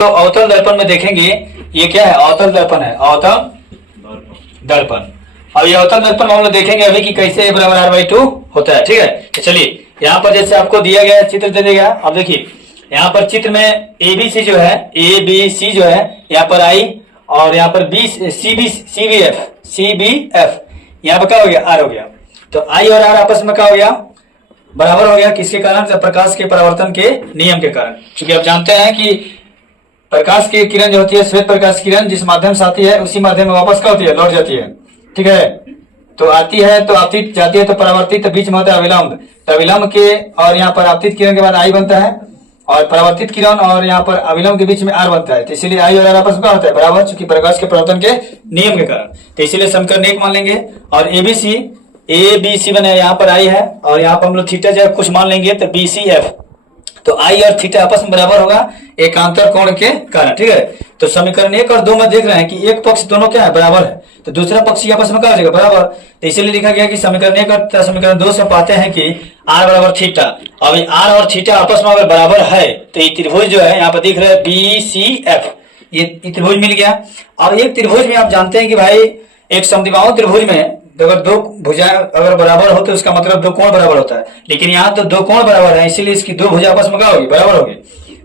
तो अवतल दर्पण में देखेंगे ये क्या है, अवतल दर्पण है, अवतल दर्पण। अब ये अवतल दर्पण में हम लोग देखेंगे अभी कि कैसे a बराबर r/2 होता है। ठीक है, तो चलिए यहाँ पर जैसे आपको दिया गया चित्र दे दिया गया। अब देखिए यहाँ पर चित्र में ABC जो है, ABC जो है यहाँ पर I और यहाँ पर CBF यहाँ पर क्या हो गया, R हो गया। तो I और R आपस में क्या हो गया, बराबर हो गया। किसके कारण, प्रकाश के परावर्तन के नियम के कारण। क्योंकि आप जानते हैं कि प्रकाश की किरण जो होती है, श्वेत प्रकाश किरण जिस माध्यम से आती है उसी माध्यम में वापस क्या होती है, लौट जाती है। ठीक है, तो आती है तो आपतित, जाती है तो परावर्तित, तो बीच में होता है अविलंब। तो अविलंब के और यहाँ पर आपतित किरण के बाद I बनता है और परावर्तित किरण और यहाँ पर अविलंब के बीच में R बनता है। तो इसीलिए I और R आपस में क्या होता है, बराबर, चूंकि प्रकाश के परावर्तन के नियम के कारण। तो इसीलिए समीकरण 1 मान लेंगे। और ABC बने, यहाँ पर I है और यहाँ पर हम लोग थीटा जब कुछ मान लेंगे तो BCF, तो I और थीटा आपस में बराबर होगा एकांतर कोण के कारण। ठीक है, तो समीकरण 1 और 2 में देख रहे हैं कि एक पक्ष दोनों क्या है, बराबर है, तो दूसरा पक्ष आपस में क्या हो जाएगा, बराबर। तो इसीलिए लिखा गया कि समीकरण 1 और समीकरण 2 से पाते हैं कि R बराबर थीटा। अब R और थीटा आपस में अगर बराबर है तो ये त्रिभुज जो है यहाँ पर दिख रहा है BCF, ये त्रिभुज मिल गया। अब एक त्रिभुज में आप जानते हैं कि भाई एक समद्विबाहु त्रिभुज में अगर दो भुजाएं अगर बराबर हो तो उसका मतलब दो कोण बराबर होता है, लेकिन यहाँ तो दो कोण बराबर है, इसीलिए इसकी दो भुजा आपस में क्या होगी, बराबर होगी।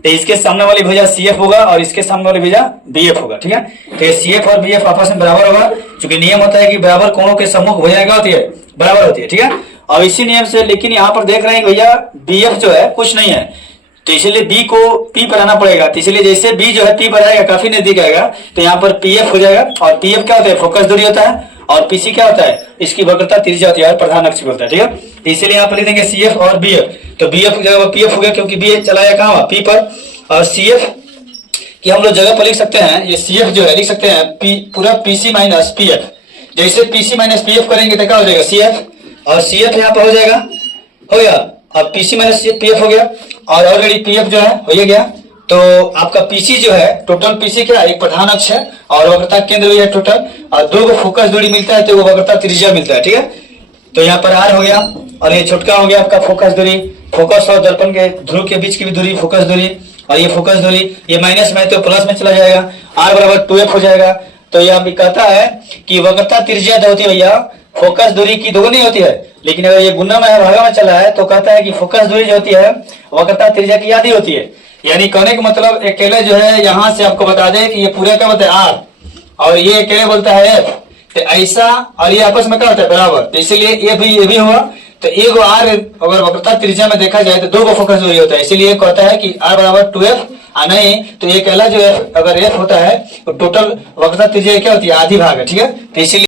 तो इसके सामने वाली भुजा CF होगा और इसके सामने वाली भुजा BF होगा। ठीक है, तो CF और BF आपस में बराबर होगा, क्योंकि नियम होता है कि बराबर कोणों के सम्मुख भुजाएं क्या होती है, बराबर होती है। ठीक है, और इसी नियम से, लेकिन यहाँ पर देख रहे हैं भैया BF जो है कुछ नहीं है, तो इसलिए B को P पर आना पड़ेगा। तो इसलिए जैसे B जो है P पर आएगा, काफी नजदीक आएगा, तो यहाँ पर PF हो जाएगा। और PF क्या होता है, फोकस दूरी होता है, और PC क्या होता है, इसकी वक्रता त्रिज्या होती है, प्रधान अक्ष बोलता है। ठीक है, इसलिए यहाँ पर लिख देंगे CF और BF, तो BF की जगह PF हो गया, क्योंकि B चलाया कहाँ हुआ, P पर। और CF की हम लोग जगह पर लिख सकते हैं, ये CF जो है लिख सकते हैं पूरा PC माइनस PF। जैसे PC माइनस PF करेंगे तो क्या हो जाएगा, CF, और CF यहाँ पर हो जाएगा, हो गया, और PC माइनस PF हो गया, और ऑलरेडी PF जो है हो गया। तो आपका PC जो है, टोटल PC क्या है, एक प्रधान अक्ष है और वक्रता केंद्र भी है टोटल, और दो फोकस दूरी मिलता है तो वो वक्रता त्रिज्या मिलता है। ठीक है, तो यहाँ पर R हो गया और ये छोटका हो गया आपका फोकस दूरी, फोकस और दर्पण के ध्रुव के बीच की भी दूरी फोकस दूरी, और ये फोकस दूरी, ये माइनस में तो प्लस में चला जाएगा, R बराबर 2F हो जाएगा। तो यह भी कहता है कि वक्रता त्रिज्या जो होती है भैया, फोकस दूरी की दोगुनी होती है, लेकिन अगर ये गुना में भागा में चला है तो कहता है कि फोकस दूरी जो होती है वक्रता त्रिज्या की आधी होती है। यानी कहने का मतलब अकेले जो है, यहाँ से आपको बता दें कि ये पूरा क्या होता है R, और ये अकेले बोलता है F, तो ऐसा, और ये आपस में क्या होता है, बराबर। तो इसीलिए ये भी हुआ, तो एक R अगर वक्रता त्रिज्या में देखा जाए तो दो को फोकस दूरी होता है, इसीलिए कहता है कि R बराबर 2F, नहीं तो ये अकेला जो F अगर F होता है तो टोटल वक्रता त्रिज्या क्या होती है, आधी भाग है। ठीक है, तो इसीलिए